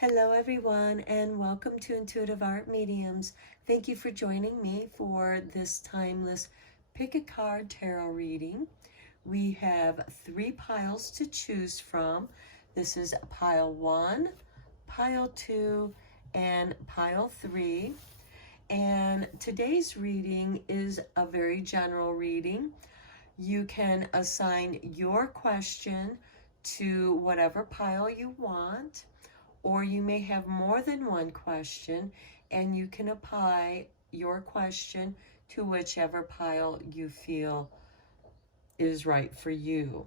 Hello everyone and welcome to Intuitive Art Mediums. Thank you for joining me for this timeless pick a card tarot reading. We have 3 piles to choose from. This is pile 1, pile 2, and pile 3. And today's reading is a very general reading. You can assign your question to whatever pile you want, or you may have more than one question and you can apply your question to whichever pile you feel is right for you.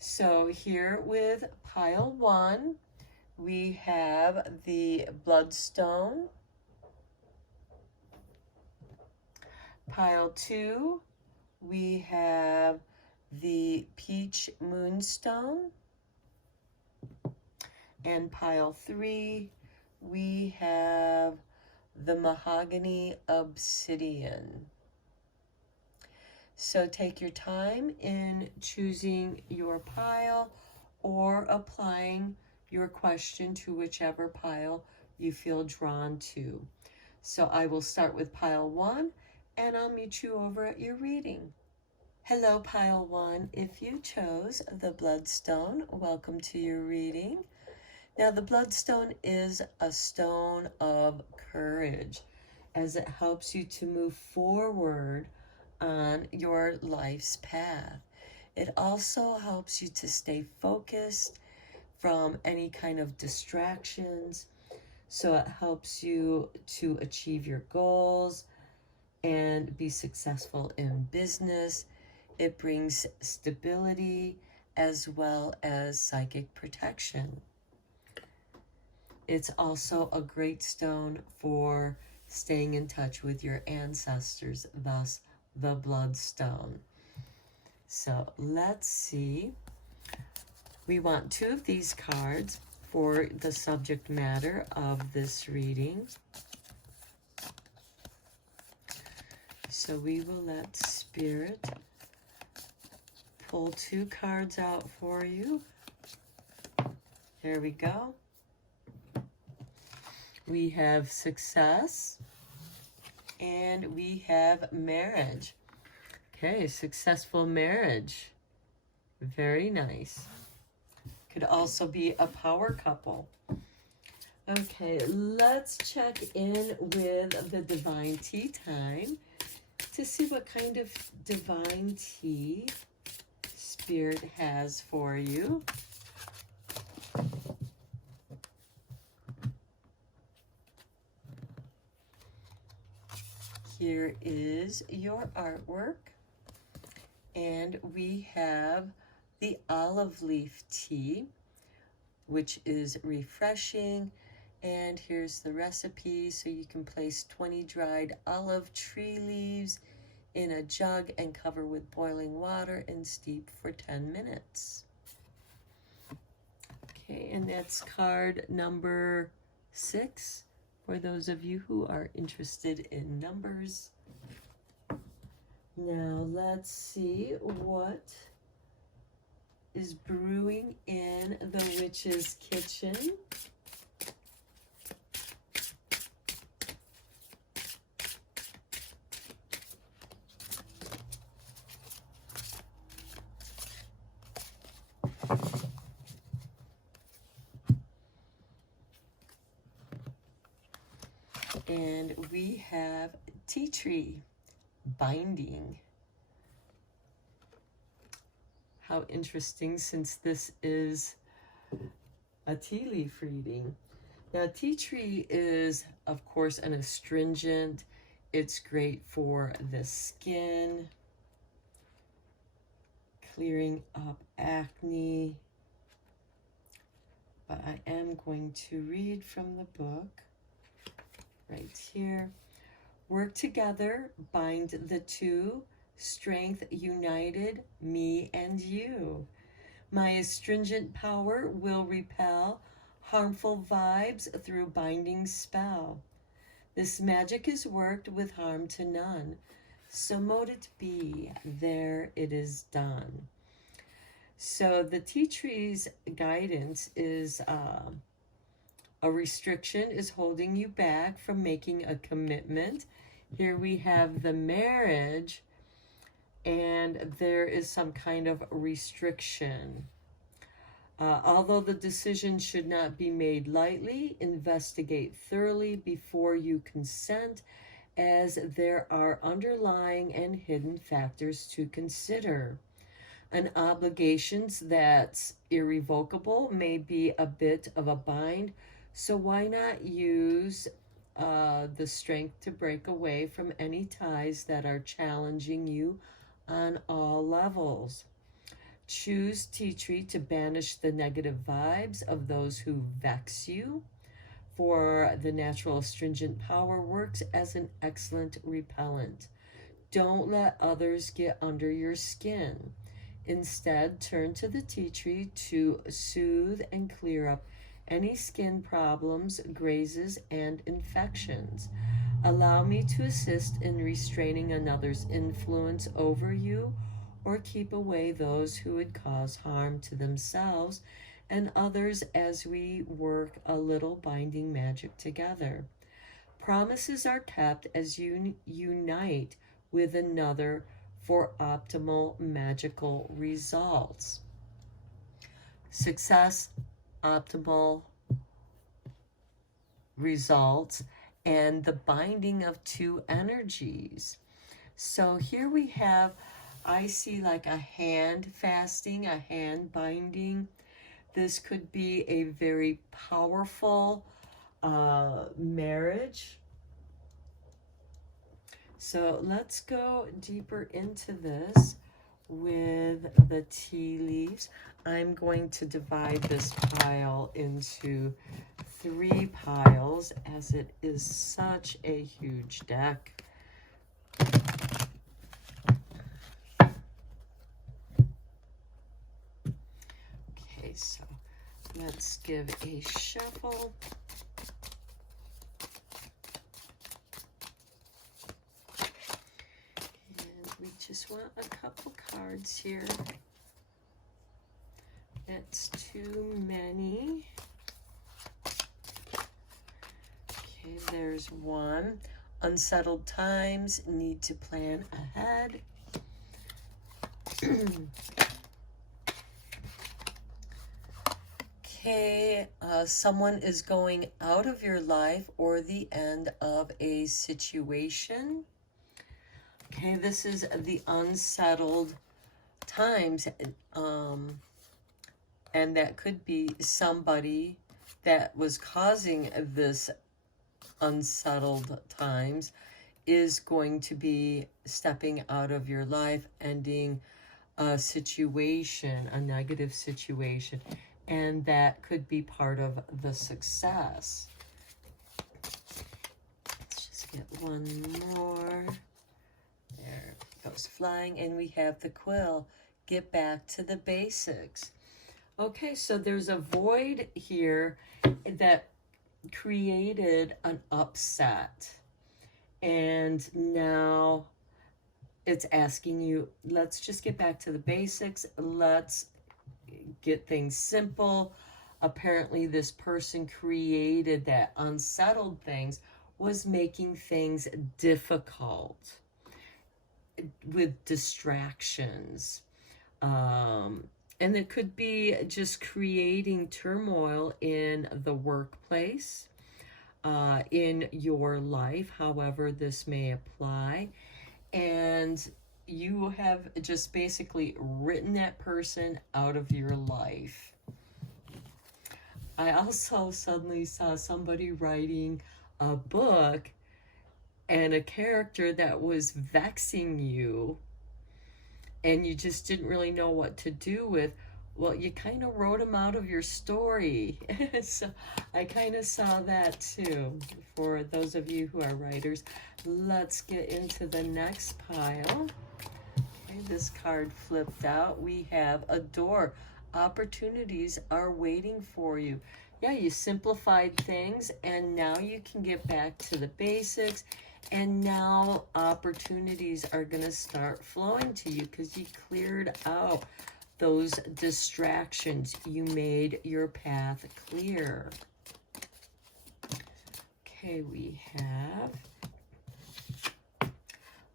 So here with pile 1, we have the Bloodstone. Pile 2, we have the Peach Moonstone. And pile 3, we have the Mahogany Obsidian. So take your time in choosing your pile or applying your question to whichever pile you feel drawn to. So I will start with pile 1 and I'll meet you over at your reading. Hello, pile 1. If you chose the Bloodstone, welcome to your reading. Now, the Bloodstone is a stone of courage, as it helps you to move forward on your life's path. It also helps you to stay focused from any kind of distractions. So it helps you to achieve your goals and be successful in business. It brings stability as well as psychic protection. It's also a great stone for staying in touch with your ancestors, thus the Bloodstone. So let's see. We want 2 of these cards for the subject matter of this reading. So we will let Spirit pull 2 cards out for you. There we go. We have success and we have marriage. Okay, successful marriage. Very nice. Could also be a power couple. Okay, let's check in with the Divine Tea Time to see what kind of divine tea Spirit has for you. Here is your artwork, and we have the olive leaf tea, which is refreshing, and here's the recipe. So you can place 20 dried olive tree leaves in a jug and cover with boiling water and steep for 10 minutes. Okay, and that's card number 6. For those of you who are interested in numbers. Now let's see what is brewing in the witch's kitchen. And we have tea tree binding. How interesting, since this is a tea leaf reading. Now, tea tree is, of course, an astringent. It's great for the skin, clearing up acne. But I am going to read from the book. Right here. Work together, bind the 2, strength united, me and you. My astringent power will repel harmful vibes through binding spell. This magic is worked with harm to none. So mote it be, there it is done. So the tea tree's guidance is A restriction is holding you back from making a commitment. Here we have the marriage, and there is some kind of restriction. Although the decision should not be made lightly, investigate thoroughly before you consent, as there are underlying and hidden factors to consider. An obligation that's irrevocable may be a bit of a bind, so why not use the strength to break away from any ties that are challenging you on all levels. Choose tea tree to banish the negative vibes of those who vex you, for the natural astringent power works as an excellent repellent. Don't let others get under your skin. Instead, turn to the tea tree to soothe and clear up any skin problems, grazes, and infections. Allow me to assist in restraining another's influence over you, or keep away those who would cause harm to themselves and others as we work a little binding magic together. Promises are kept as you unite with another for optimal magical results. Success, optimal results, and the binding of two energies. So here we have, I see like a hand fasting, a hand binding. This could be a very powerful marriage. So let's go deeper into this with the tea leaves. I'm going to divide this pile into 3 piles as it is such a huge deck. Okay, so let's give a shuffle. We just want a couple cards here. That's too many. Okay, there's one. Unsettled times, need to plan ahead. Okay, someone is going out of your life or the end of a situation. Okay, this is the unsettled times, and that could be somebody that was causing this unsettled times is going to be stepping out of your life, ending a situation, a negative situation, and that could be part of the success. Let's just get one more. There it goes flying, and we have the quill. Get back to the basics. Okay, so there's a void here that created an upset, and now it's asking you, let's just get back to the basics. Let's get things simple. Apparently this person created that unsettled things, was making things difficult with distractions. And it could be just creating turmoil in the workplace, in your life, however this may apply. And you have just basically written that person out of your life. I also suddenly saw somebody writing a book and a character that was vexing you, and you just didn't really know what to do with. Well, you kind of wrote them out of your story. So I kind of saw that too. For those of you who are writers, let's get into the next pile. Okay, this card flipped out. We have a door. Opportunities are waiting for you. Yeah, you simplified things, and now you can get back to the basics. And now opportunities are going to start flowing to you because you cleared out those distractions. You made your path clear. Okay, we have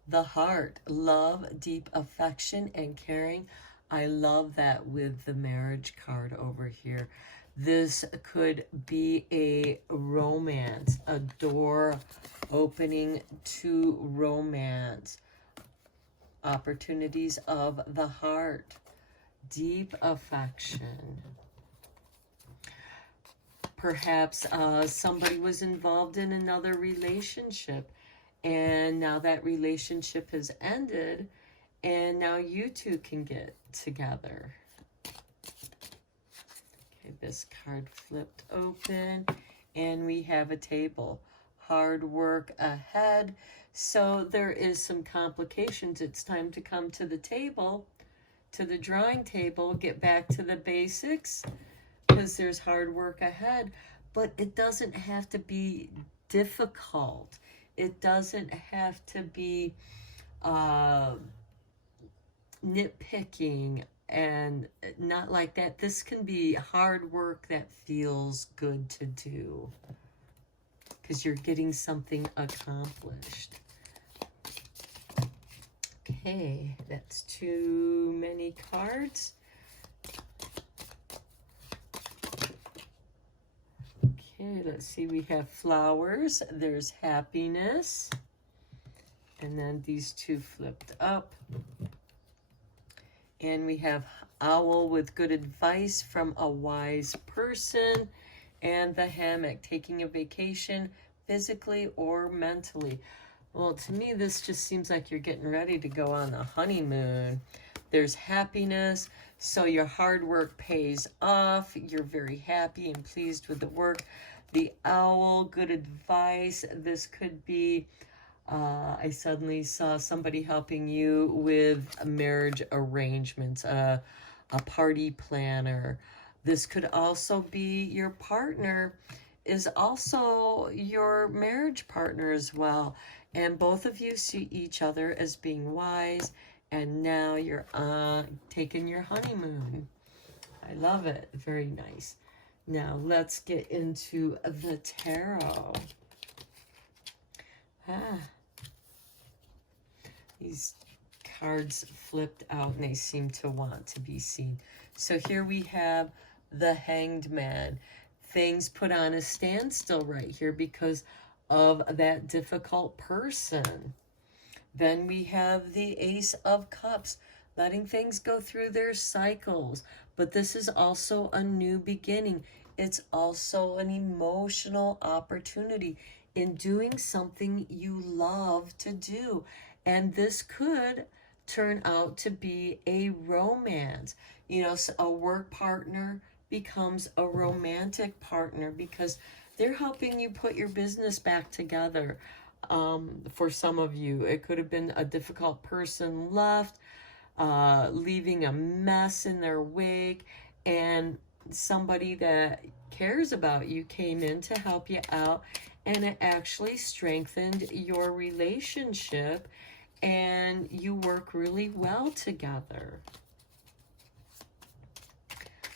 the heart, love, deep affection, and caring. I love that with the marriage card over here. This could be a romance, a door opening to romance, opportunities of the heart, deep affection. Perhaps somebody was involved in another relationship, and now that relationship has ended, and now you two can get together. Okay, this card flipped open, and we have a table. Hard work ahead. So there is some complications. It's time to come to the table, to the drawing table, get back to the basics, because there's hard work ahead. But it doesn't have to be difficult. It doesn't have to be nitpicking and not like that. This can be hard work that feels good to do because you're getting something accomplished. Okay, that's too many cards. Okay, let's see. We have flowers. There's happiness. And then these two flipped up. And we have owl with good advice from a wise person. And the hammock, taking a vacation physically or mentally. Well, to me, this just seems like you're getting ready to go on a honeymoon. There's happiness, so your hard work pays off. You're very happy and pleased with the work. The owl, good advice. This could be, I suddenly saw somebody helping you with marriage arrangements, a party planner. This could also be your partner is also your marriage partner as well. And both of you see each other as being wise. And now you're taking your honeymoon. I love it. Very nice. Now let's get into the tarot. These cards flipped out and they seem to want to be seen. So here we have the Hanged Man. Things put on a standstill right here because of that difficult person. Then we have the Ace of Cups, letting things go through their cycles. But this is also a new beginning. It's also an emotional opportunity in doing something you love to do. And this could turn out to be a romance. You know, a work partner becomes a romantic partner because they're helping you put your business back together. For some of you, it could have been a difficult person left, leaving a mess in their wake, and somebody that cares about you came in to help you out, and it actually strengthened your relationship, and you work really well together.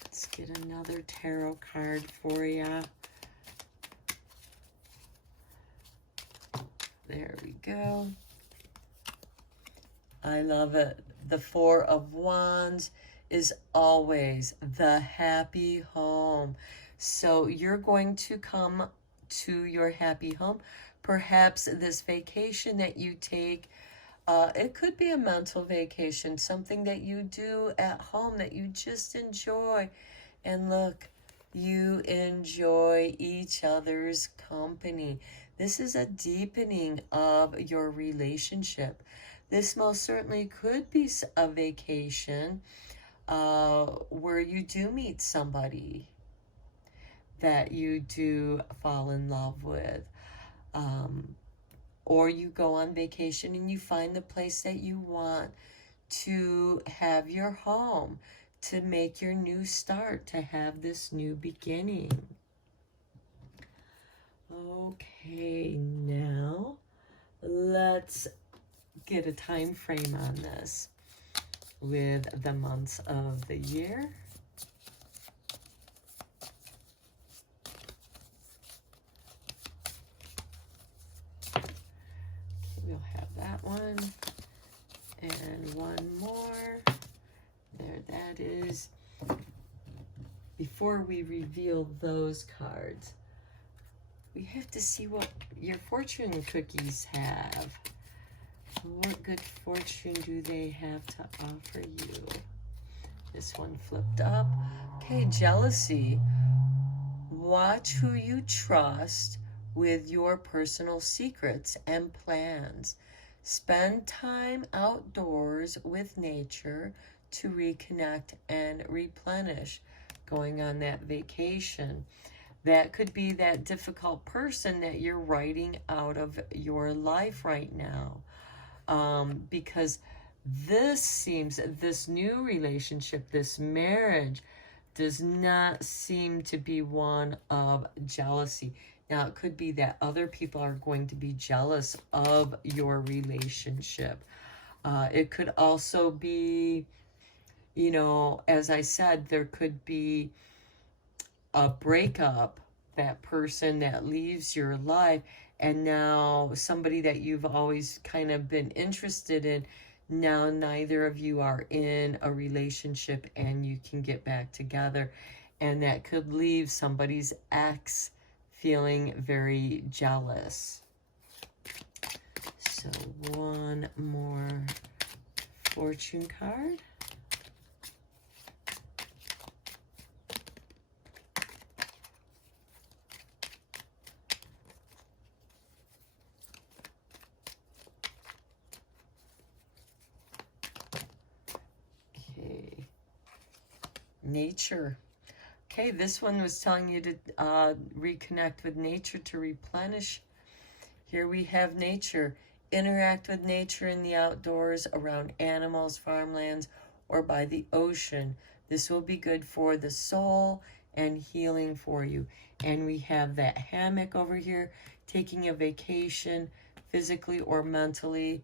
Let's get another tarot card for you. There we go. I love it. The Four of Wands is always the happy home. So you're going to come to your happy home. Perhaps this vacation that you take, it could be a mental vacation, something that you do at home that you just enjoy. And look, you enjoy each other's company. This is a deepening of your relationship. This most certainly could be a vacation where you do meet somebody that you do fall in love with. Or you go on vacation and you find the place that you want to have your home, to make your new start, to have this new beginning. Okay, now let's get a time frame on this with the months of the year. that one. And one more. There, that is. Before we reveal those cards, we have to see what your fortune cookies have. What good fortune do they have to offer you? This one flipped up. Okay, jealousy. Watch who you trust with your personal secrets and plans. Spend time outdoors with nature to reconnect and replenish. Going on that vacation. That could be that difficult person that you're writing out of your life right now. Because this new relationship, this marriage, does not seem to be one of jealousy. Now, it could be that other people are going to be jealous of your relationship. It could also be, you know, as I said, there could be a breakup, that person that leaves your life, and now somebody that you've always kind of been interested in, now neither of you are in a relationship and you can get back together. And that could leave somebody's ex feeling very jealous. So one more fortune card. Okay. Nature. Okay, this one was telling you to reconnect with nature to replenish. Here we have nature. Interact with nature in the outdoors, around animals, farmlands, or by the ocean. This will be good for the soul and healing for you. And we have that hammock over here, taking a vacation physically or mentally,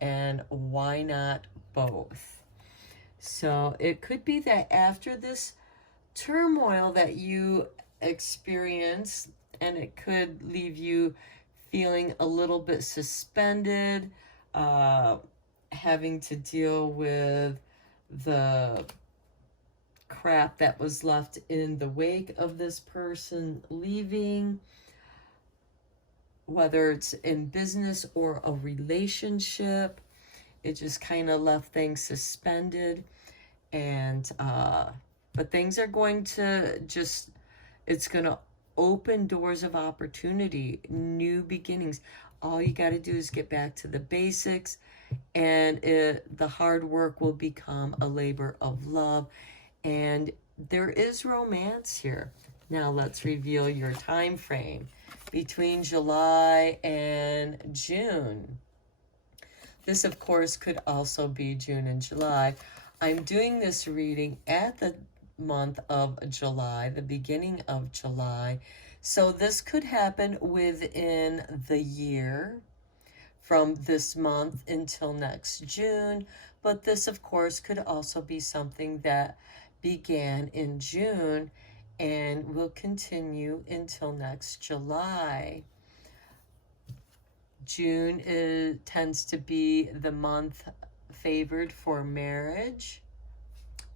and why not both? So it could be that after this turmoil that you experience, and it could leave you feeling a little bit suspended, having to deal with the crap that was left in the wake of this person leaving, whether it's in business or a relationship. It just kind of left things suspended. And but things are going to just, it's going to open doors of opportunity, new beginnings. All you got to do is get back to the basics, and the hard work will become a labor of love. And there is romance here. Now let's reveal your time frame between July and June. This, of course, could also be June and July. I'm doing this reading at the month of July, the beginning of July. So this could happen within the year, from this month until next June. But this, of course, could also be something that began in June and will continue until next July. June tends to be the month favored for marriage.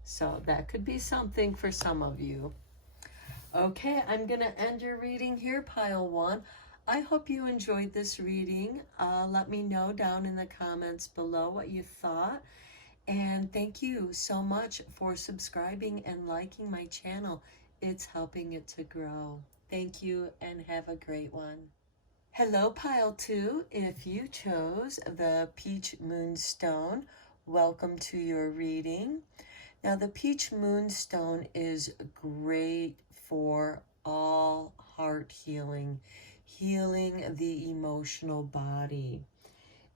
So that could be something for some of you. Okay, I'm going to end your reading here, Pile 1. I hope you enjoyed this reading. Let me know down in the comments below what you thought. And thank you so much for subscribing and liking my channel. It's helping it to grow. Thank you and have a great one. Hello, Pile 2. If you chose the Peach Moonstone, welcome to your reading. Now, the Peach Moonstone is great for all heart healing, healing the emotional body.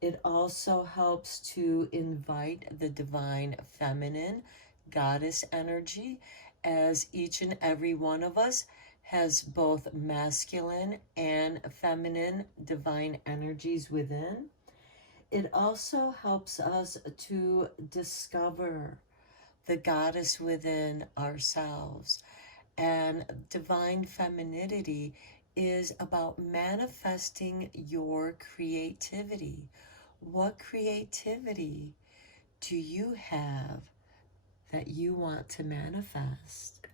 It also helps to invite the divine feminine goddess energy, as each and every one of us has both masculine and feminine divine energies within. It also helps us to discover the goddess within ourselves. And divine femininity is about manifesting your creativity, What creativity do you have that you want to manifest?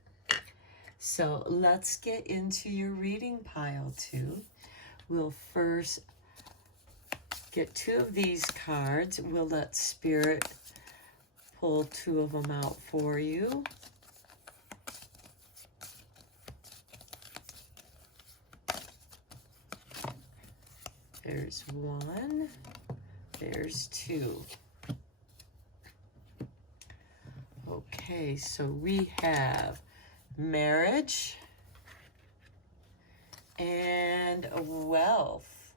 So let's get into your reading pile too. We'll first get 2 of these cards. We'll let Spirit pull 2 of them out for you. There's 1. There's 2. Okay, so we have marriage and wealth.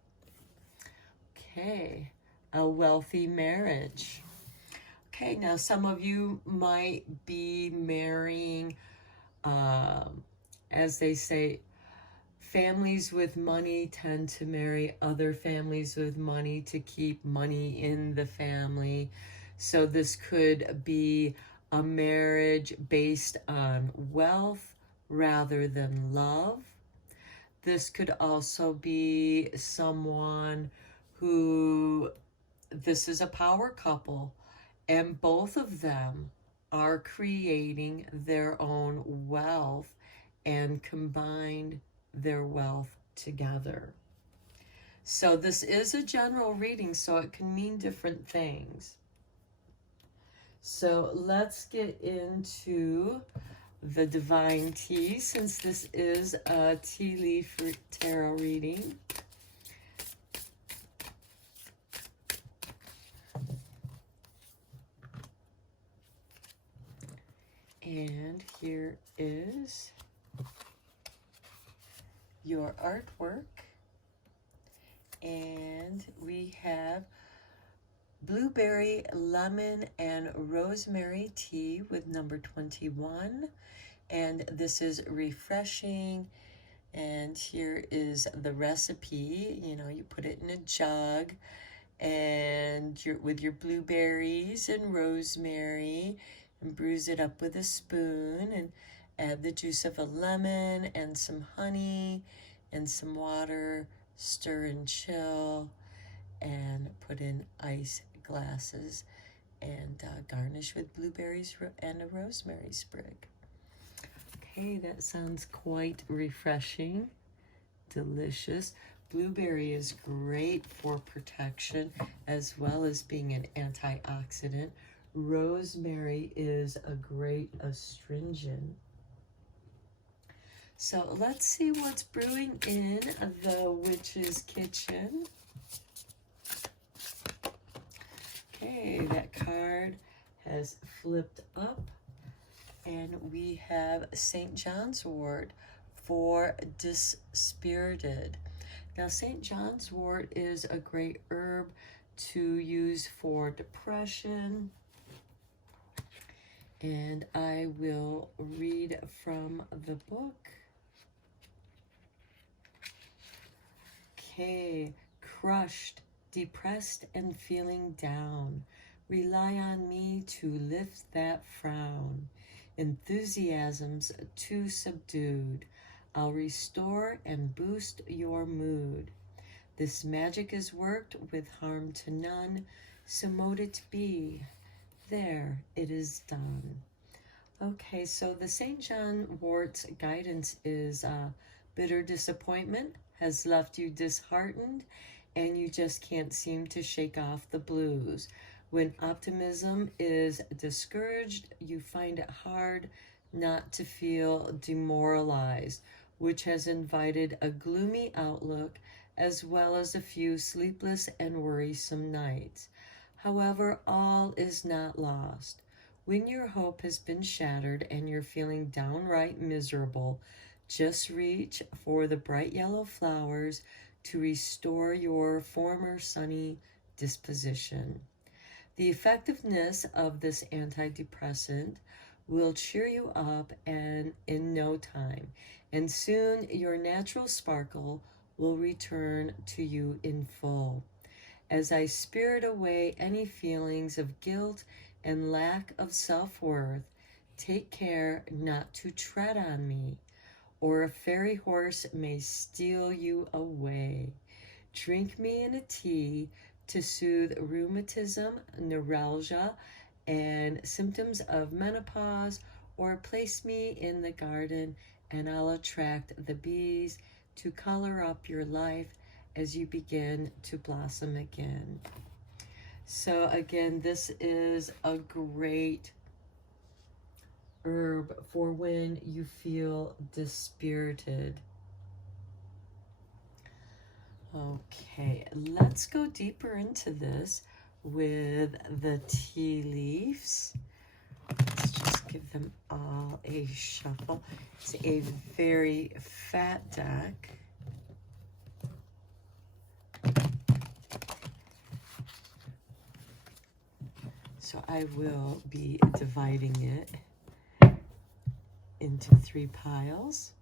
Okay, a wealthy marriage. Okay, now some of you might be marrying, as they say, families with money tend to marry other families with money to keep money in the family. So this could be a marriage based on wealth rather than love. This could also be someone who, this is a power couple, and both of them are creating their own wealth and combined their wealth together. So this is a general reading, so it can mean different things. So let's get into the Divine Tea, since this is a tea leaf tarot reading. And here is your artwork. And we have blueberry, lemon, and rosemary tea with number 21. And this is refreshing. And here is the recipe. You know, you put it in a jug, and with your blueberries and rosemary, and bruise it up with a spoon, and add the juice of a lemon and some honey and some water. Stir and chill, and put in ice glasses, and garnish with blueberries and a rosemary sprig. Okay, that sounds quite refreshing, delicious. Blueberry is great for protection as well as being an antioxidant. Rosemary is a great astringent. So let's see what's brewing in the witch's kitchen. Okay, that card has flipped up, and we have St. John's wort for dispirited. Now, St. John's wort is a great herb to use for depression. And I will read from the book. Okay, crushed, depressed, and feeling down. Rely on me to lift that frown. Enthusiasms too subdued. I'll restore and boost your mood. This magic is worked with harm to none, so mote it be. There, it is done. Okay, so the St. John wort's guidance is bitter disappointment has left you disheartened, and you just can't seem to shake off the blues. When optimism is discouraged, you find it hard not to feel demoralized, which has invited a gloomy outlook as well as a few sleepless and worrisome nights. However, all is not lost. When your hope has been shattered and you're feeling downright miserable, just reach for the bright yellow flowers to restore your former sunny disposition. The effectiveness of this antidepressant will cheer you up and in no time, and soon your natural sparkle will return to you in full. As I spirit away any feelings of guilt and lack of self-worth, take care not to tread on me, or a fairy horse may steal you away. Drink me in a tea to soothe rheumatism, neuralgia, and symptoms of menopause, or place me in the garden and I'll attract the bees to color up your life as you begin to blossom again. So again, this is a great herb for when you feel dispirited. Okay, let's go deeper into this with the tea leaves. Let's just give them all a shuffle. It's a very fat deck. So I will be dividing it into 3 piles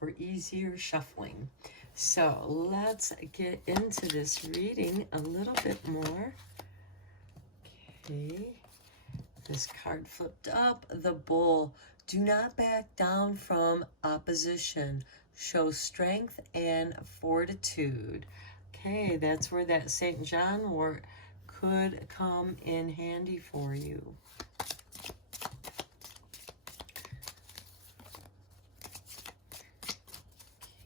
for easier shuffling. So let's get into this reading a little bit more. Okay, this card flipped up, the Bull. Do not back down from opposition. Show strength and fortitude. Okay, that's where that St. John wort could come in handy for you.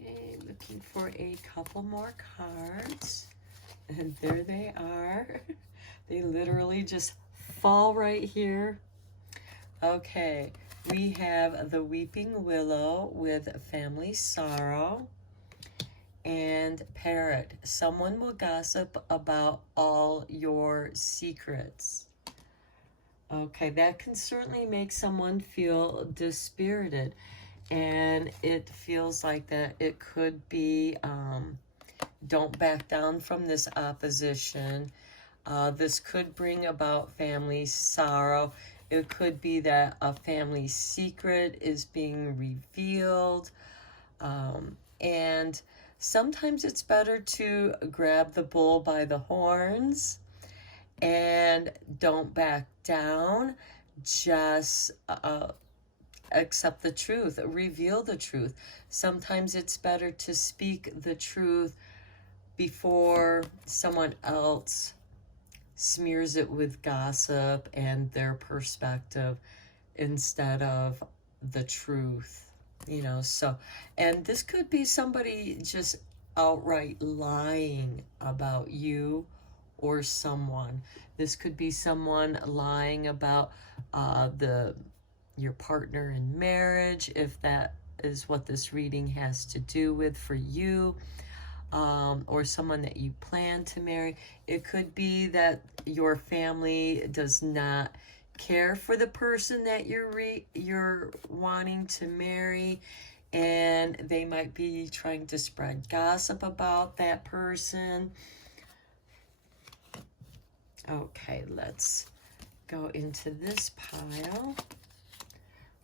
Okay, looking for a couple more cards. And there they are. They literally just fall right here. Okay, we have the Weeping Willow with Family Sorrow. And Parrot, someone will gossip about all your secrets. Okay, that can certainly make someone feel dispirited. And it feels like that it could be, don't back down from this opposition. This could bring about family sorrow. It could be that a family secret is being revealed. And sometimes it's better to grab the bull by the horns and don't back down. Just accept the truth, reveal the truth. Sometimes it's better to speak the truth before someone else smears it with gossip and their perspective instead of the truth. You know, so, and this could be somebody just outright lying about you or someone. This could be someone lying about your partner in marriage, if that is what this reading has to do with for you, or someone that you plan to marry. It could be that your family does not care for the person that you're wanting to marry, and they might be trying to spread gossip about that person. Okay, let's go into this pile.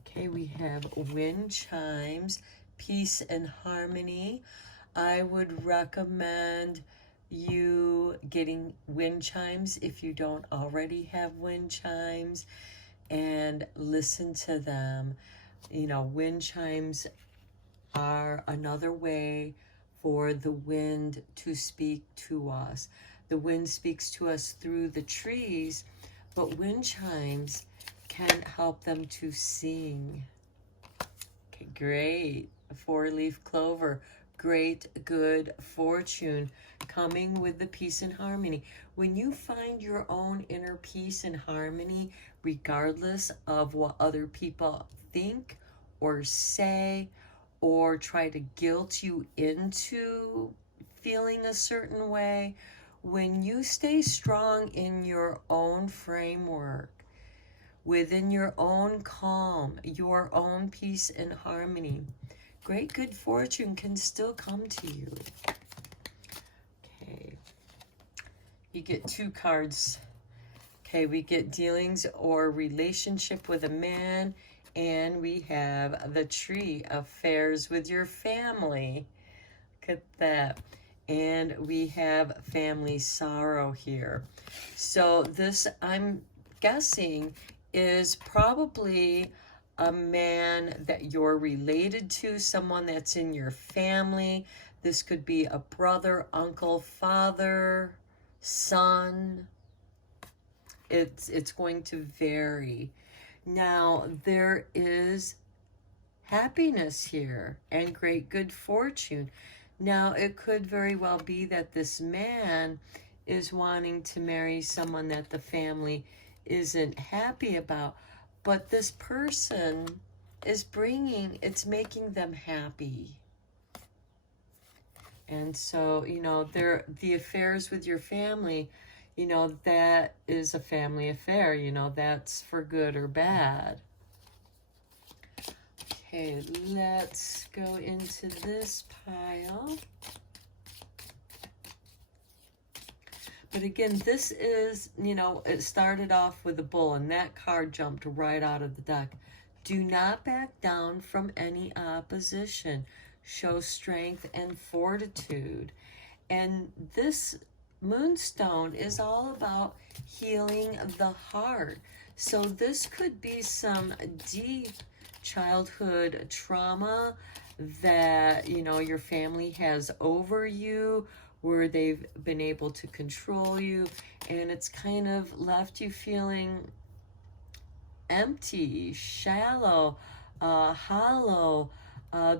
Okay, we have wind chimes, peace and harmony. I would recommend you getting wind chimes if you don't already have wind chimes, and listen to them. You know, wind chimes are another way for the wind to speak to us. The wind speaks to us through the trees, but wind chimes can help them to sing. Okay, great. 4-leaf clover. Great good fortune coming with the peace and harmony. When you find your own inner peace and harmony, regardless of what other people think or say or try to guilt you into feeling a certain way, when you stay strong in your own framework, within your own calm, your own peace and harmony, great good fortune can still come to you. Okay, you get 2 cards. Okay, we get dealings or relationship with a man, and we have the tree, affairs with your family. Look at that. And we have family sorrow here. So this, I'm guessing, is probably a man that you're related to, someone that's in your family This could be a brother, uncle, father, son. It's going to vary. Now, there is happiness here and great good fortune. Now, it could very well be that this man is wanting to marry someone that the family isn't happy about, but this person is it's making them happy. And so, you know, the affairs with your family, you know, that is a family affair, you know, that's for good or bad. Okay, let's go into this pile. But again, this is, you know, it started off with a bull, and that card jumped right out of the deck. Do not back down from any opposition. Show strength and fortitude. And this moonstone is all about healing the heart. So this could be some deep childhood trauma that, you know, your family has over you, where they've been able to control you, and it's kind of left you feeling empty, shallow, hollow.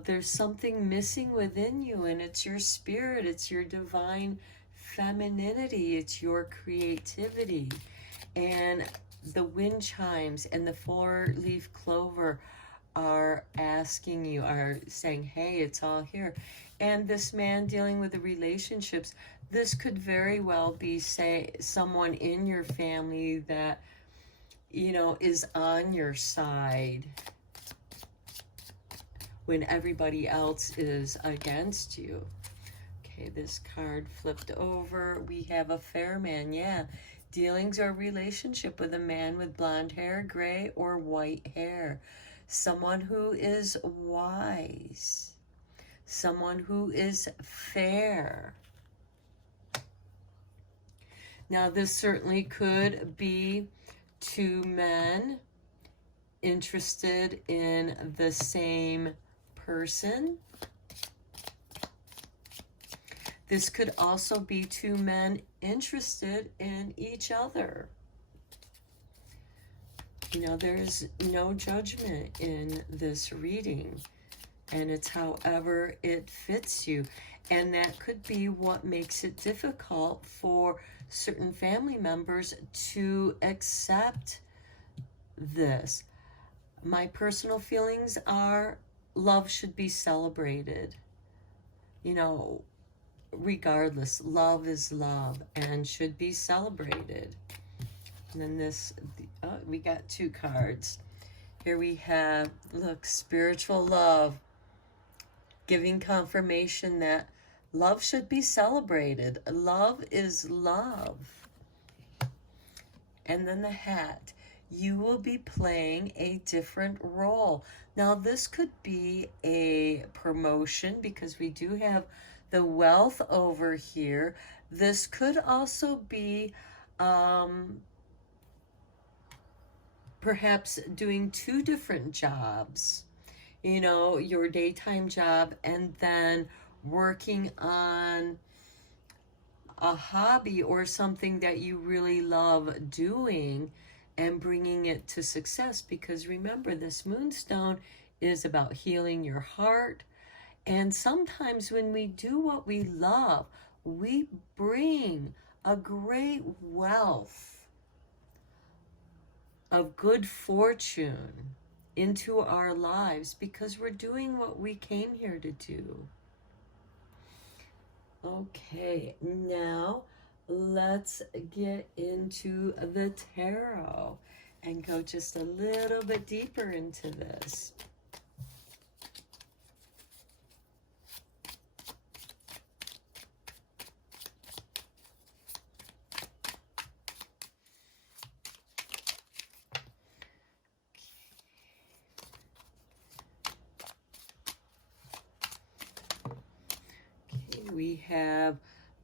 There's something missing within you, and it's your spirit, it's your divine femininity, it's your creativity. And the wind chimes and the four-leaf clover are asking you, are saying, hey, it's all here. And this man dealing with the relationships, this could very well be, say, someone in your family that, you know, is on your side when everybody else is against you. Okay, this card flipped over. We have a fair man, yeah. Dealings or relationship with a man with blonde hair, gray, or white hair. Someone who is wise. Someone who is fair. Now, this certainly could be two men interested in the same person. This could also be two men interested in each other. You know, there's no judgment in this reading, and it's however it fits you. And that could be what makes it difficult for certain family members to accept this. My personal feelings are love should be celebrated. You know, regardless, love is love and should be celebrated. And then this, we got two cards. Here we have, look, spiritual love, giving confirmation that love should be celebrated. Love is love. And then the hat. You will be playing a different role. Now, this could be a promotion because we do have the wealth over here. This could also be perhaps doing two different jobs. You know, your daytime job and then working on a hobby or something that you really love doing and bringing it to success. Because remember, this moonstone is about healing your heart. And sometimes when we do what we love, we bring a great wealth of good fortune into our lives because we're doing what we came here to do. Okay, now let's get into the tarot and go just a little bit deeper into this. We have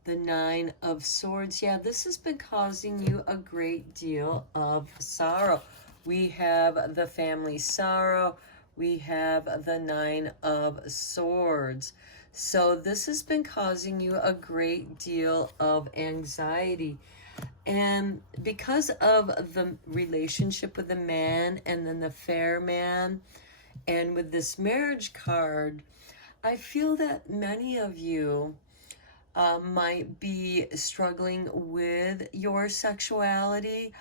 the Nine of Swords. Yeah, this has been causing you a great deal of sorrow. We have the family sorrow. We have the Nine of Swords. So this has been causing you a great deal of anxiety. And because of the relationship with the man and then the fair man, and with this marriage card, I feel that many of you might be struggling with your sexuality.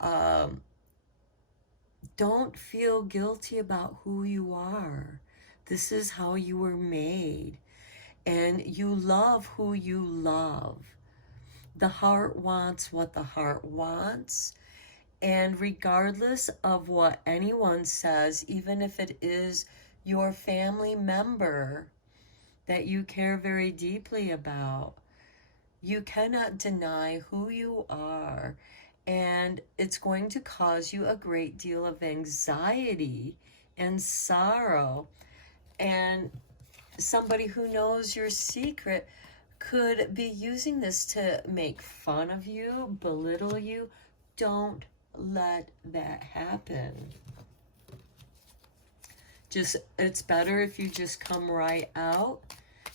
Um, don't feel guilty about who you are. This is how you were made, and you love who you love. The heart wants what the heart wants. And regardless of what anyone says, even if it is your family member that you care very deeply about, you cannot deny who you are. And it's going to cause you a great deal of anxiety and sorrow. And somebody who knows your secret could be using this to make fun of you, belittle you. Don't let that happen. Just, it's better if you just come right out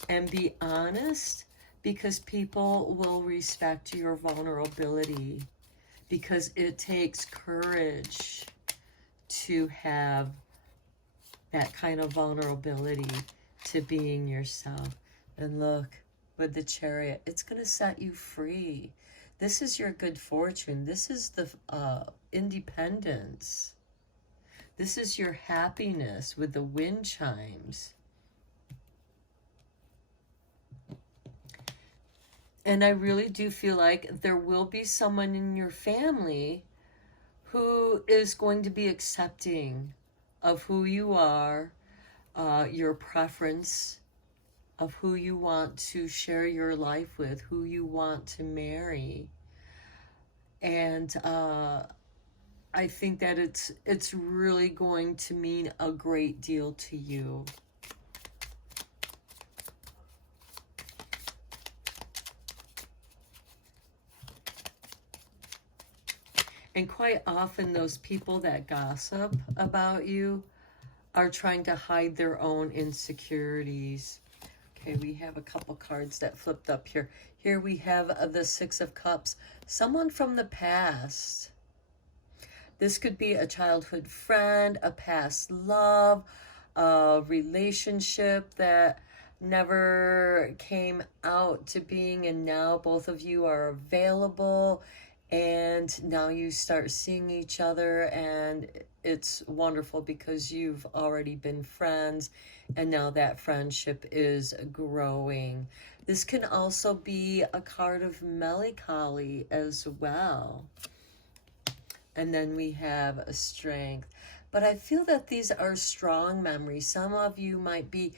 and be honest, because people will respect your vulnerability, because it takes courage to have that kind of vulnerability to being yourself. And look, with the Chariot, it's going to set you free. This is your good fortune. This is the independence. This is your happiness with the wind chimes. And I really do feel like there will be someone in your family who is going to be accepting of who you are, your preference, of who you want to share your life with, who you want to marry. And I think that it's really going to mean a great deal to you. And quite often those people that gossip about you are trying to hide their own insecurities. Okay, we have a couple cards that flipped up here. Here we have the Six of Cups. Someone from the past. This could be a childhood friend, a past love, a relationship that never came out to being, and now both of you are available, and now you start seeing each other, and it's wonderful because you've already been friends, and now that friendship is growing. This can also be a card of melancholy as well. And then we have a strength. But I feel that these are strong memories. Some of you might be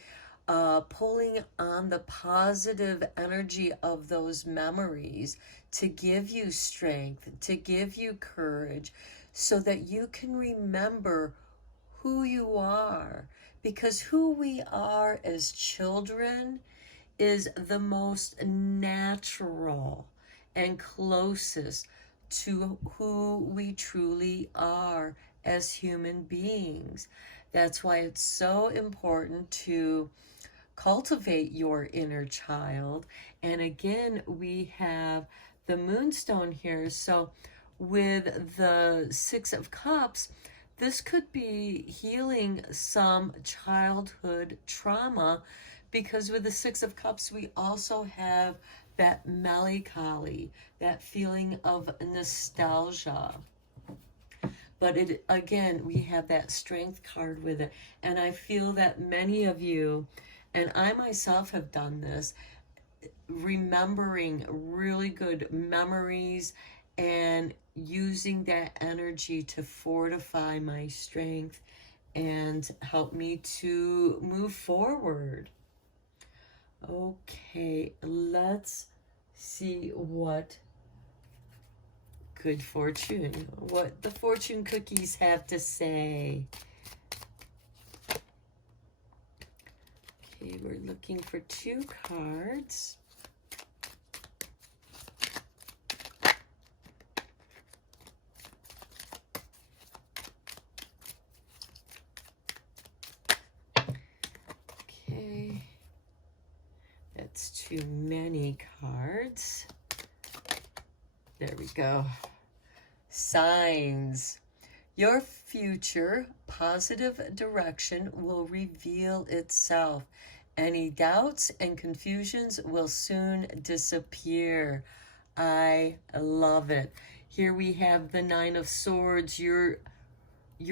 pulling on the positive energy of those memories to give you strength, to give you courage, so that you can remember who you are. Because who we are as children is the most natural and closest to who we truly are as human beings. That's why it's so important to cultivate your inner child. And again, we have the Moonstone here. So with the Six of Cups, this could be healing some childhood trauma, because with the Six of Cups, we also have that melancholy, that feeling of nostalgia. But it, again, we have that strength card with it. And I feel that many of you, and I myself have done this, remembering really good memories and using that energy to fortify my strength and help me to move forward. Okay, let's see what good fortune, what the fortune cookies have to say. Okay, we're looking for 2 cards. Okay. That's too many cards. There we go. Signs. Your future positive direction will reveal itself. Any doubts and confusions will soon disappear. I love it. Here we have the Nine of Swords. You're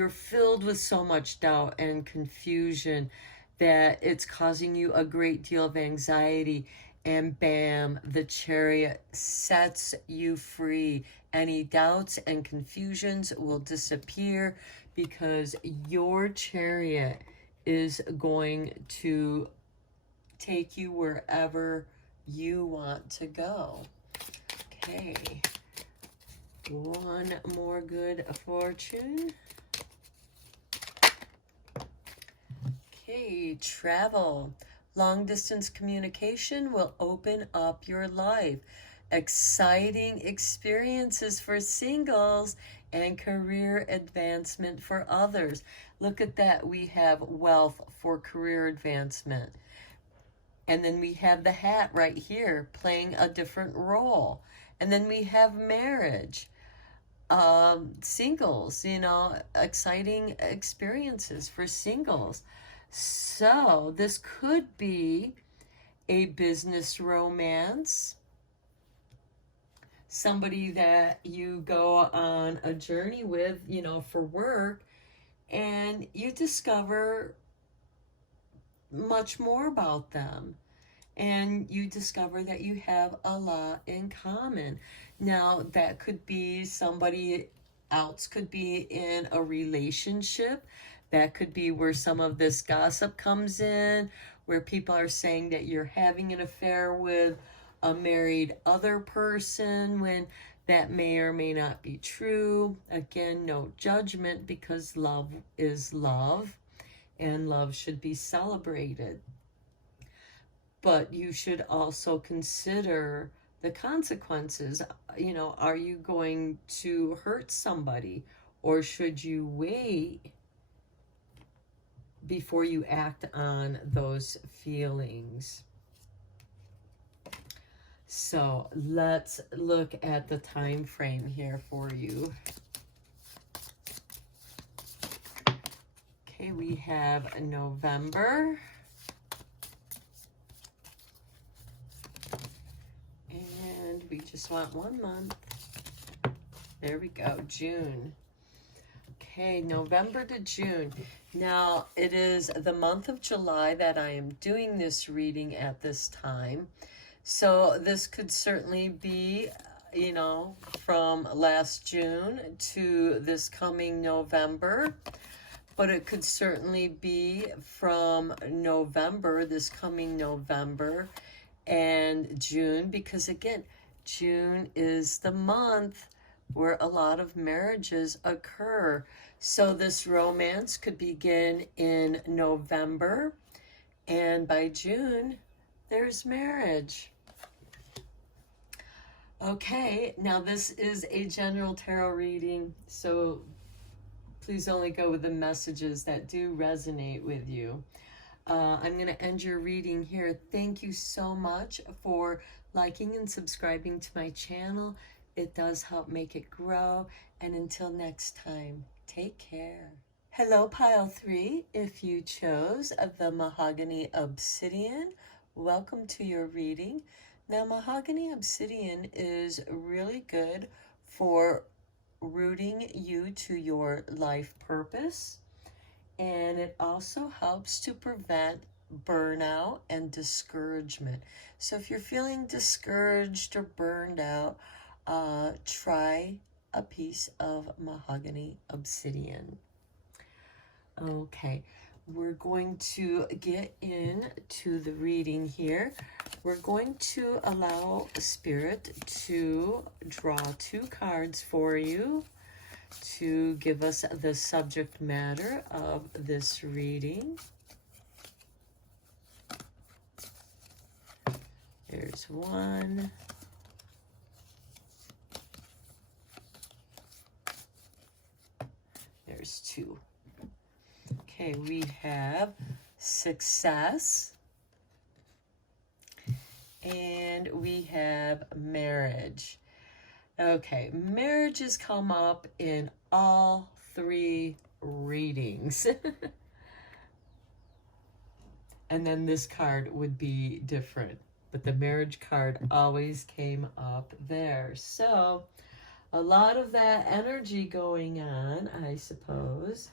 filled with so much doubt and confusion that it's causing you a great deal of anxiety. And bam, the Chariot sets you free. Any doubts and confusions will disappear because your Chariot is going to take you wherever you want to go. Okay, one more good fortune. Okay, travel. Long distance communication will open up your life. Exciting experiences for singles and career advancement for others. Look at that. We have wealth for career advancement. And then we have the hat right here playing a different role. And then we have marriage. Singles, you know, exciting experiences for singles. So this could be a business romance, somebody that you go on a journey with, you know, for work, and you discover much more about them. And you discover that you have a lot in common. Now, that could be somebody else, could be in a relationship. That could be where some of this gossip comes in, where people are saying that you're having an affair with a married other person when that may or may not be true. Again, no judgment, because love is love and love should be celebrated. But you should also consider the consequences. You know, are you going to hurt somebody, or should you wait before you act on those feelings? So let's look at the time frame here for you. Okay, we have November. And we just want 1 month. There we go, June. Okay, November to June. Now, it is the month of July that I am doing this reading at this time. So this could certainly be, you know, from last June to this coming November. But it could certainly be from November, this coming November, and June, because again, June is the month where a lot of marriages occur. So this romance could begin in November, and by June, there's marriage. Okay, now this is a general tarot reading, so please only go with the messages that do resonate with you. I'm going to end your reading here. Thank you so much for liking and subscribing to my channel. It does help make it grow. And until next time, take care. Hello, Pile 3. If you chose the Mahogany Obsidian, welcome to your reading. Now, Mahogany Obsidian is really good for rooting you to your life purpose. And it also helps to prevent burnout and discouragement. So if you're feeling discouraged or burned out, try a piece of Mahogany Obsidian. Okay, we're going to get into the reading here. We're going to allow Spirit to draw 2 cards for you to give us the subject matter of this reading. There's 1. There's 2. Okay, we have success And we have marriage. Okay, marriages come up in all three readings. And then this card would be different, but the marriage card always came up there. So a lot of that energy going on, I suppose.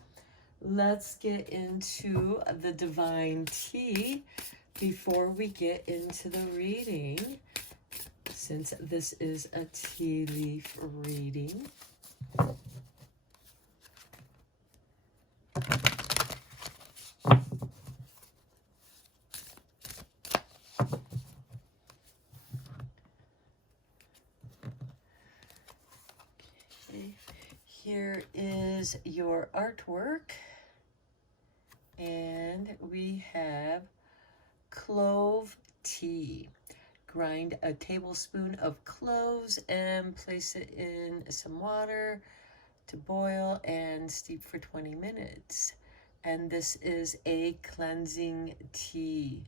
Let's get into the divine tea before we get into the reading, since this is a tea leaf reading. Okay. Here is your artwork, and we have clove tea. Grind a tablespoon of cloves and place it in some water to boil and steep for 20 minutes. And this is a cleansing tea.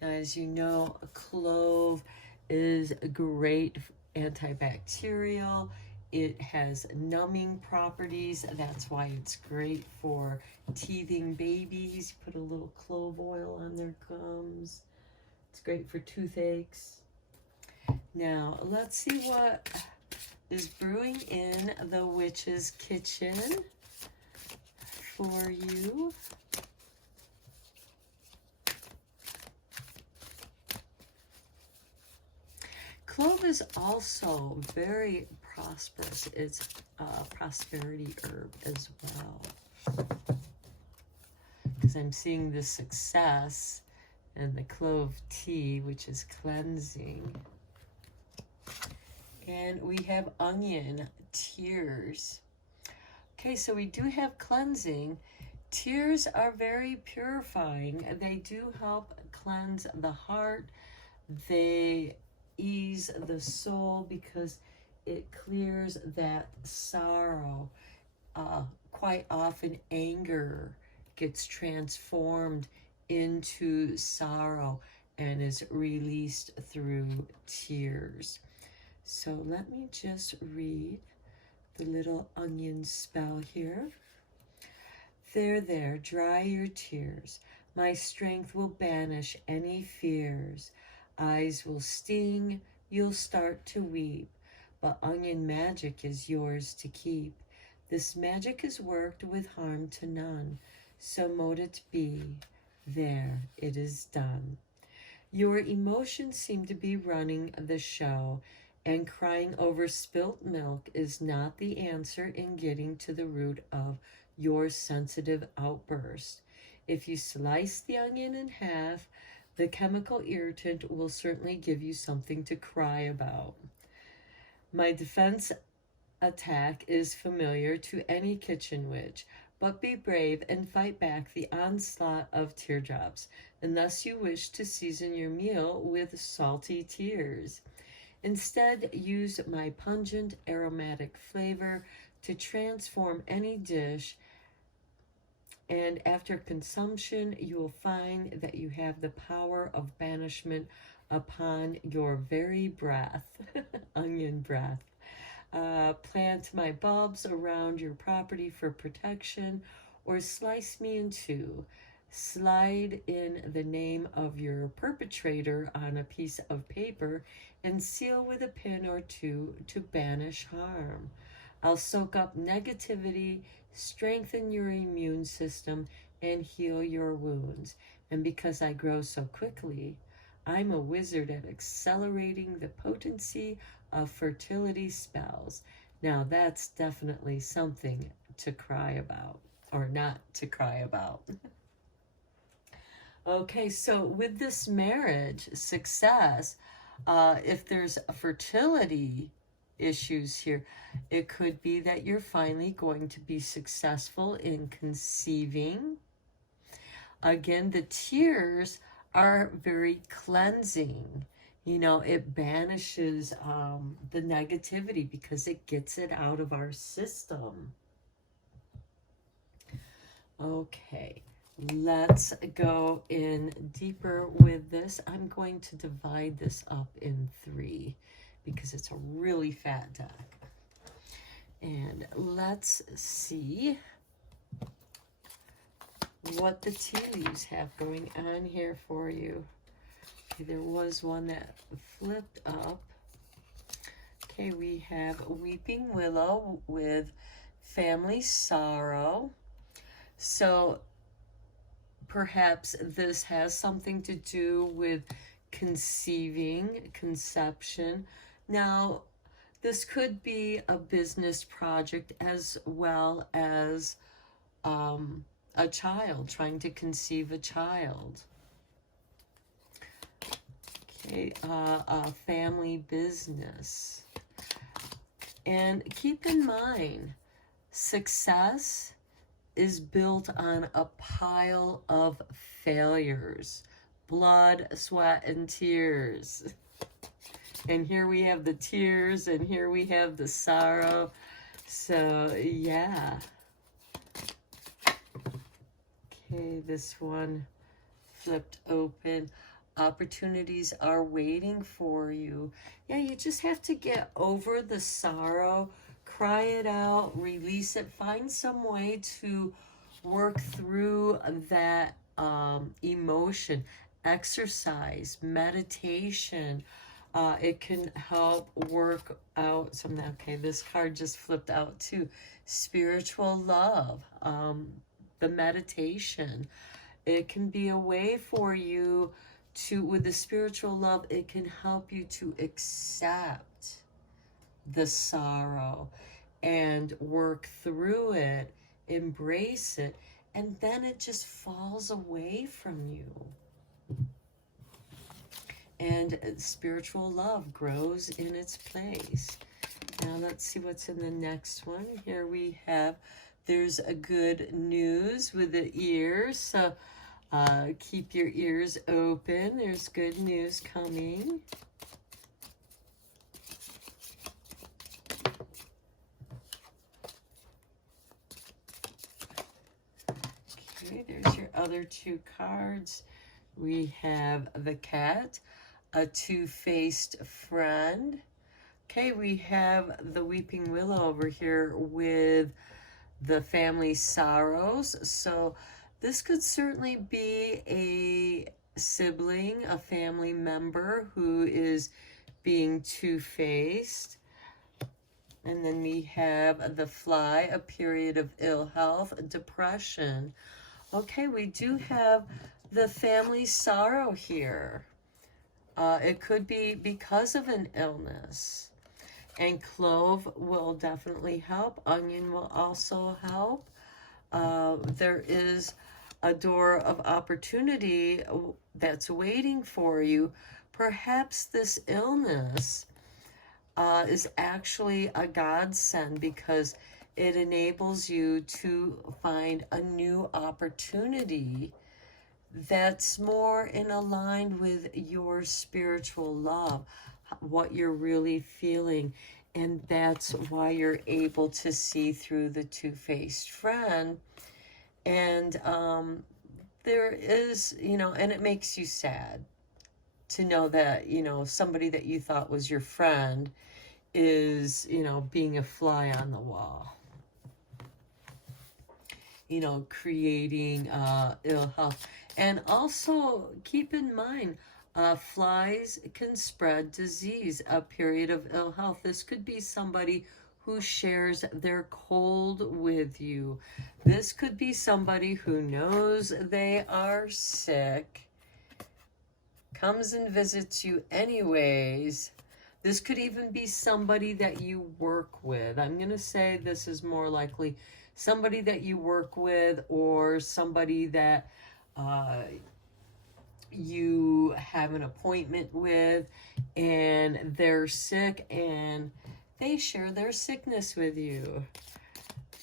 Now, as you know, clove is great antibacterial. It has numbing properties. That's why it's great for teething babies. You put a little clove oil on their gums. It's great for toothaches. Now, let's see what is brewing in the witch's kitchen for you. Clove is also very prosperous. It's a prosperity herb as well. Because I'm seeing the success in the clove tea, which is cleansing. And we have onion, tears. Okay, so we do have cleansing. Tears are very purifying. They do help cleanse the heart. They ease the soul because it clears that sorrow. Quite often anger gets transformed into sorrow and is released through tears. So let me just read the little onion spell here. There, dry your tears. My strength will banish any fears. Eyes will sting, you'll start to weep. But onion magic is yours to keep. This magic is worked with harm to none. So mote it be. There, it is done. Your emotions seem to be running the show, and crying over spilt milk is not the answer in getting to the root of your sensitive outburst. If you slice the onion in half, the chemical irritant will certainly give you something to cry about. My defense attack is familiar to any kitchen witch, but be brave and fight back the onslaught of teardrops, unless you wish to season your meal with salty tears. Instead, use my pungent aromatic flavor to transform any dish, and after consumption, you will find that you have the power of banishment upon your very breath. Onion breath. Plant my bulbs around your property for protection, or slice me in two. Slide in the name of your perpetrator on a piece of paper and seal with a pin or two to banish harm. I'll soak up negativity, strengthen your immune system, and heal your wounds. And because I grow so quickly, I'm a wizard at accelerating the potency of fertility spells. Now that's definitely something to cry about, or not to cry about. Okay, so with this marriage success, if there's a fertility issues here, it could be that you're finally going to be successful in conceiving. Again, the tears are very cleansing. You know, it banishes the negativity because it gets it out of our system. Okay, Let's go in deeper with this. I'm going to divide this up in 3 because it's a really fat deck. And let's see what the tea leaves have going on here for you. Okay, there was one that flipped up. Okay, we have Weeping Willow with Family Sorrow. So perhaps this has something to do with conception. Now, this could be a business project as well as a child, trying to conceive a child. Okay, a family business. And keep in mind, success is built on a pile of failures, blood, sweat, and tears. And here we have the tears, and here we have the sorrow. So, yeah. Okay, this one flipped open. Opportunities are waiting for you. Yeah, you just have to get over the sorrow, cry it out, release it, find some way to work through that emotion. Exercise, meditation, it can help work out something. Okay, this card just flipped out too. Spiritual love, the meditation. It can be a way for you to, with the spiritual love, it can help you to accept the sorrow and work through it, embrace it, and then it just falls away from you. And spiritual love grows in its place. Now let's see what's in the next one. Here we have, there's a good news with the ears. So keep your ears open. There's good news coming. Okay, there's your other 2 cards. We have the cat, a two-faced friend. Okay, we have the Weeping Willow over here with the family sorrows. So this could certainly be a sibling, a family member who is being two-faced. And then we have the fly, a period of ill health, depression. Okay, we do have the family sorrow here. It could be because of an illness. And clove will definitely help. Onion will also help. There is a door of opportunity that's waiting for you. Perhaps this illness is actually a godsend because it enables you to find a new opportunity that's more in aligned with your spiritual love, what you're really feeling. And that's why you're able to see through the two-faced friend. And there is, and it makes you sad to know that, somebody that you thought was your friend is, being a fly on the wall. Creating ill health. And also keep in mind, flies can spread disease, a period of ill health. This could be somebody who shares their cold with you. This could be somebody who knows they are sick, comes and visits you anyways. This could even be somebody that you work with. I'm going to say this is more likely somebody that you work with or somebody that you have an appointment with and they're sick and they share their sickness with you.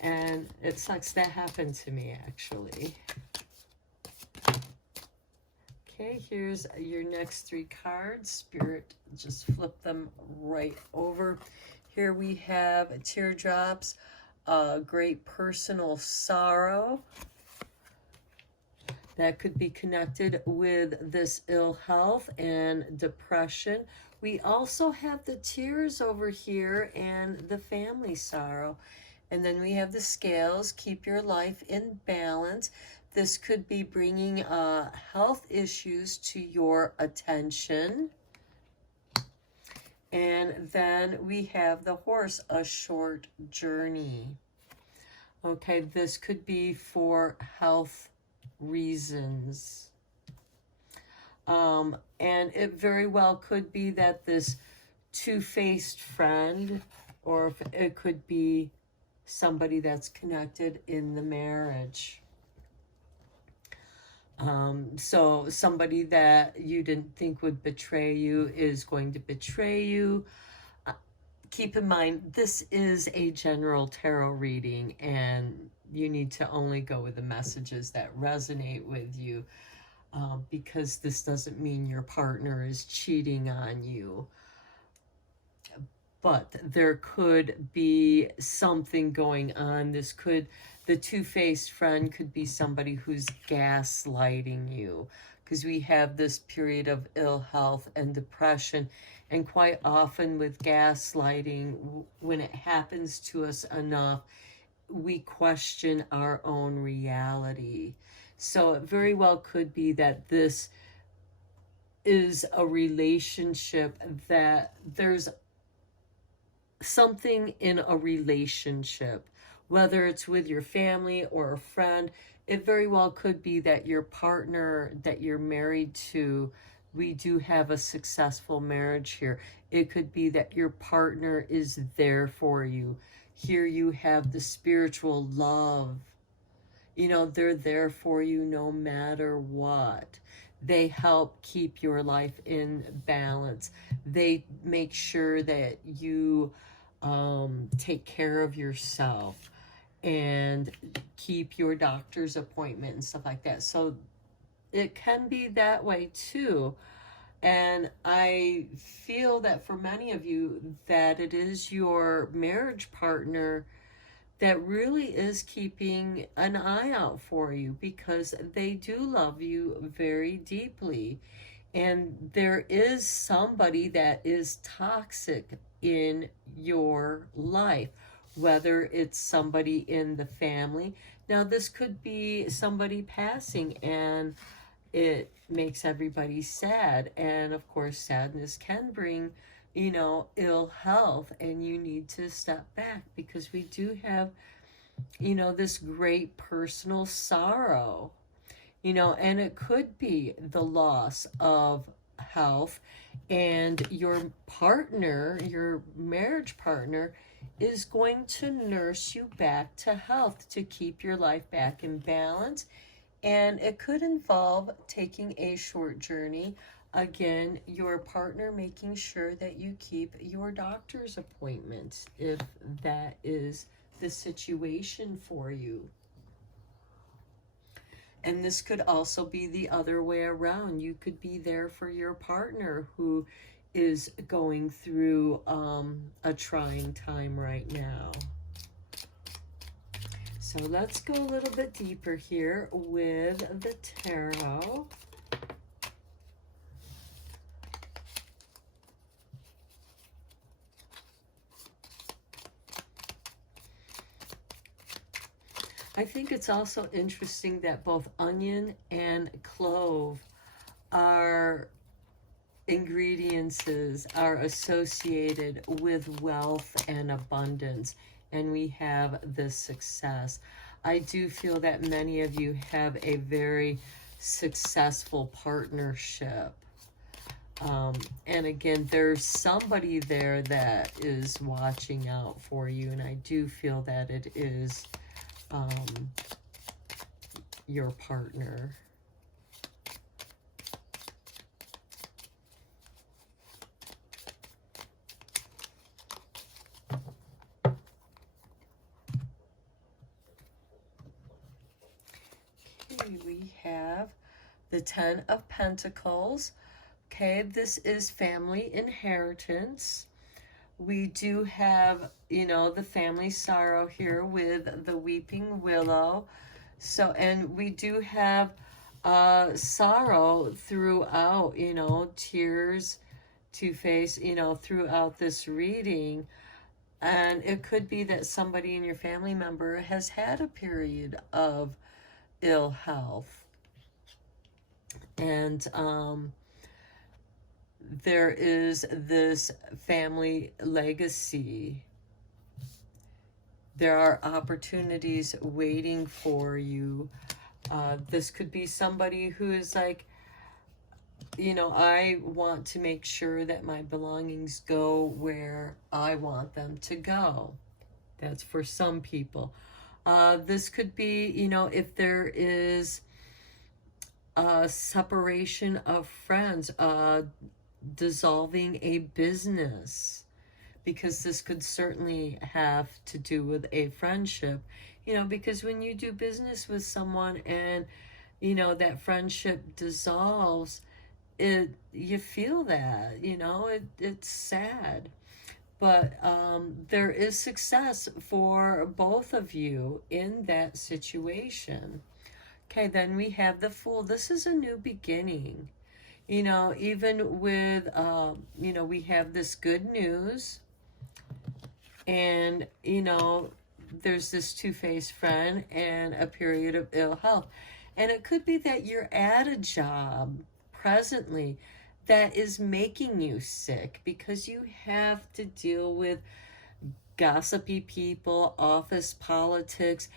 And it sucks. That happened to me, actually. Okay, here's your next 3 cards. Spirit, just flip them right over. Here we have teardrops, great personal sorrow. That could be connected with this ill health and depression. We also have the tears over here and the family sorrow. And then we have the scales, keep your life in balance. This could be bringing health issues to your attention. And then we have the horse, a short journey. Okay, this could be for health reasons. And it very well could be that this two-faced friend, or it could be somebody that's connected in the marriage. So somebody that you didn't think would betray you is going to betray you. Keep in mind, this is a general tarot reading, and you need to only go with the messages that resonate with you, because this doesn't mean your partner is cheating on you. But there could be something going on. The two-faced friend could be somebody who's gaslighting you, because we have this period of ill health and depression. And quite often with gaslighting, when it happens to us enough, we question our own reality. So it very well could be that this is a relationship, that there's something in a relationship, whether it's with your family or a friend. It very well could be that your partner that you're married to, we do have a successful marriage here. It could be that your partner is there for you. Here you have the spiritual love. You know, they're there for you no matter what. They help keep your life in balance. They make sure that you take care of yourself and keep your doctor's appointment and stuff like that. So it can be that way too. And I feel that for many of you, that it is your marriage partner that really is keeping an eye out for you, because they do love you very deeply. And there is somebody that is toxic in your life, whether it's somebody in the family. Now, this could be somebody passing, and it makes everybody sad. And of course, sadness can bring, you know, ill health, and you need to step back, because we do have, you know, this great personal sorrow, you know, and it could be the loss of health, and your partner, your marriage partner, is going to nurse you back to health, to keep your life back in balance. And it could involve taking a short journey. Again, your partner making sure that you keep your doctor's appointments if that is the situation for you. And this could also be the other way around. You could be there for your partner who is going through a trying time right now. So let's go a little bit deeper here with the tarot. I think it's also interesting that both onion and clove are ingredients are associated with wealth and abundance, and we have this success. I do feel that many of you have a very successful partnership. And again, there's somebody there that is watching out for you, and I do feel that it is your partner. Okay, we have the Ten of Pentacles. Okay, this is family inheritance. We do have, you know, the family sorrow here with the weeping willow. So, and we do have sorrow throughout, you know, tears to face, you know, throughout this reading. And it could be that somebody in your family member has had a period of ill health. And there is this family legacy. There are opportunities waiting for you. This could be somebody who is like, you know, I want to make sure that my belongings go where I want them to go. That's for some people. This could be, you know, if there is a separation of friends, dissolving a business, because this could certainly have to do with a friendship, you know, because when you do business with someone and, you know, that friendship dissolves, you feel that, you know, it's sad. But there is success for both of you in that situation. Okay, then we have the Fool. This is a new beginning. You know, even with, you know, we have this good news. And, you know, there's this two-faced friend and a period of ill health. And it could be that you're at a job presently that is making you sick because you have to deal with gossipy people, office politics,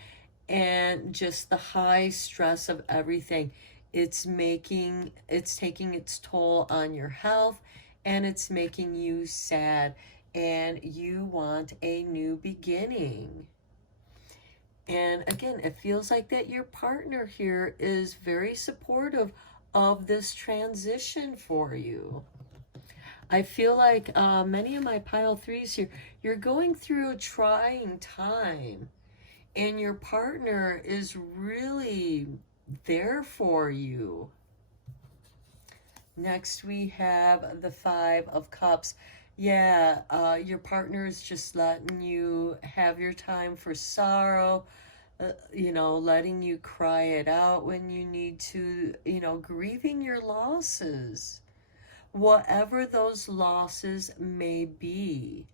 and just the high stress of everything. It's taking its toll on your health, and it's making you sad, and you want a new beginning. And again, it feels like that your partner here is very supportive of this transition for you. I feel like many of my pile threes here, you're going through a trying time, and your partner is really there for you. Next, we have the Five of Cups. Yeah, your partner is just letting you have your time for sorrow, you know, letting you cry it out when you need to, you know, grieving your losses. Whatever those losses may be,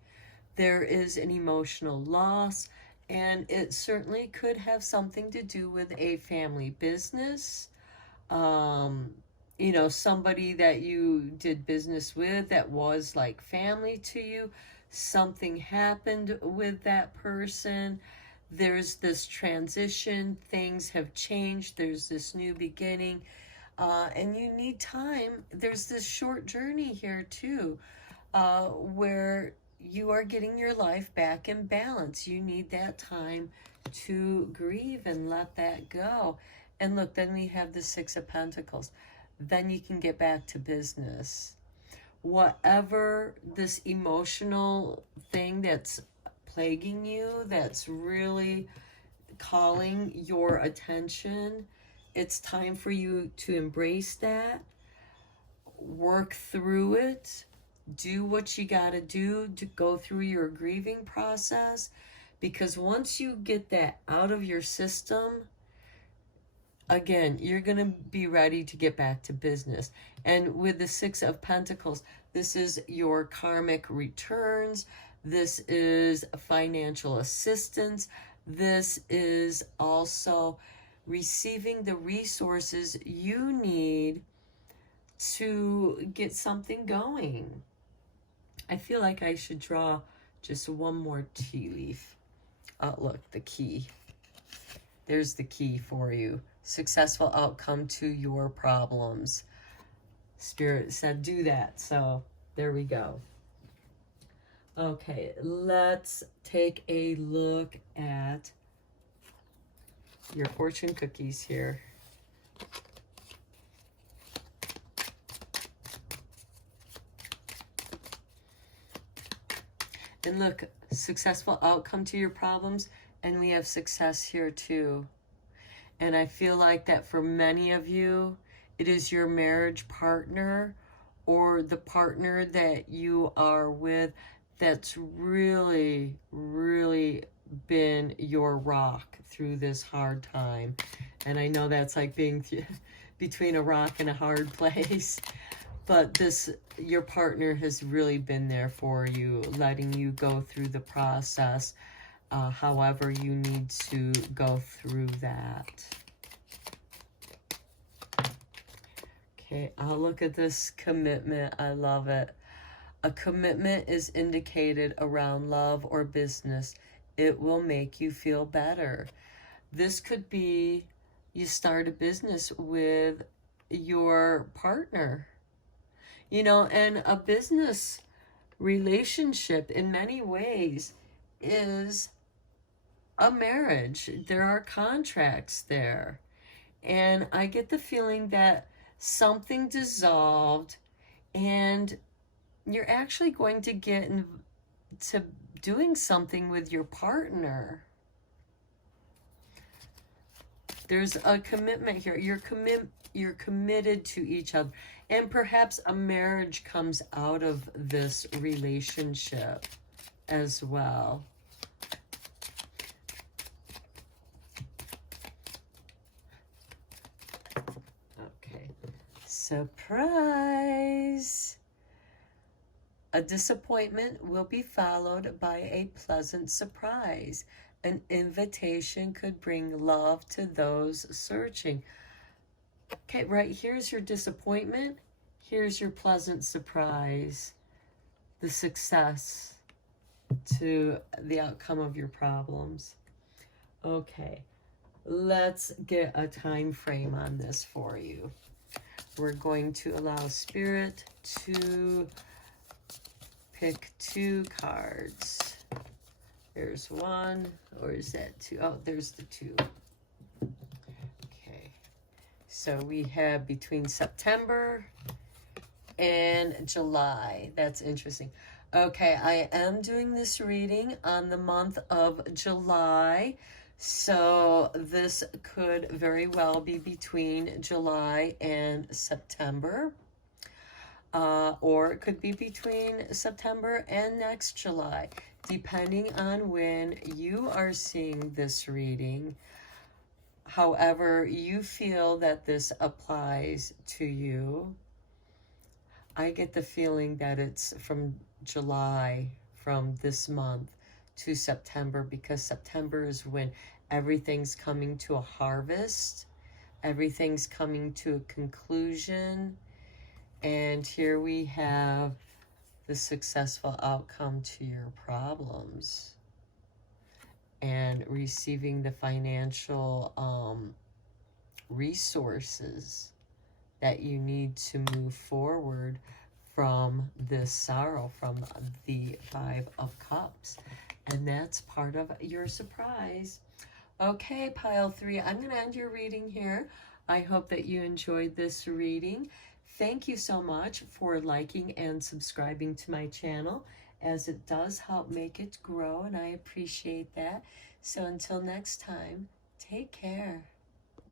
there is an emotional loss, and it certainly could have something to do with a family business. You know, somebody that you did business with that was like family to you. Something happened with that person. There's this transition. Things have changed. There's this new beginning. And you need time. There's this short journey here too, where you are getting your life back in balance. You need that time to grieve and let that go. And look, then we have the Six of Pentacles. Then you can get back to business. Whatever this emotional thing that's plaguing you, that's really calling your attention, it's time for you to embrace that, work through it, do what you got to do to go through your grieving process, because once you get that out of your system, again, you're going to be ready to get back to business. And with the Six of Pentacles, this is your karmic returns. This is financial assistance. This is also receiving the resources you need to get something going. I feel like I should draw just one more tea leaf. Oh, look, the key. There's the key for you. Successful outcome to your problems. Spirit said do that, so there we go. Okay, let's take a look at your fortune cookies here. And look, successful outcome to your problems, and we have success here too. And I feel like that for many of you, it is your marriage partner or the partner that you are with that's really, really been your rock through this hard time. And I know that's like being between a rock and a hard place. But your partner has really been there for you, letting you go through the process, however you need to go through that. Okay, I'll look at this commitment. I love it. A commitment is indicated around love or business. It will make you feel better. This could be you start a business with your partner. You know, and a business relationship in many ways is a marriage. There are contracts there. And I get the feeling that something dissolved and you're actually going to get into doing something with your partner. There's a commitment here. You're committed to each other. And perhaps a marriage comes out of this relationship as well. Okay. Surprise! A disappointment will be followed by a pleasant surprise. An invitation could bring love to those searching. Okay, right, here's your disappointment. Here's your pleasant surprise. The success to the outcome of your problems. Okay, let's get a time frame on this for you. We're going to allow Spirit to pick 2 cards. There's 1, or is that 2? Oh, there's the 2. Okay, so we have between September and July. That's interesting. Okay, I am doing this reading on the month of July. So this could very well be between July and September. Or it could be between September and next July, depending on when you are seeing this reading. However you feel that this applies to you. I get the feeling that it's from July, from this month, to September, because September is when everything's coming to a harvest. Everything's coming to a conclusion. And here we have the successful outcome to your problems and receiving the financial resources that you need to move forward from this sorrow, from the 5 of Cups. And that's part of your surprise. Okay, pile 3, I'm going to end your reading here. I hope that you enjoyed this reading. Thank you so much for liking and subscribing to my channel, as it does help make it grow, and I appreciate that. So until next time, take care.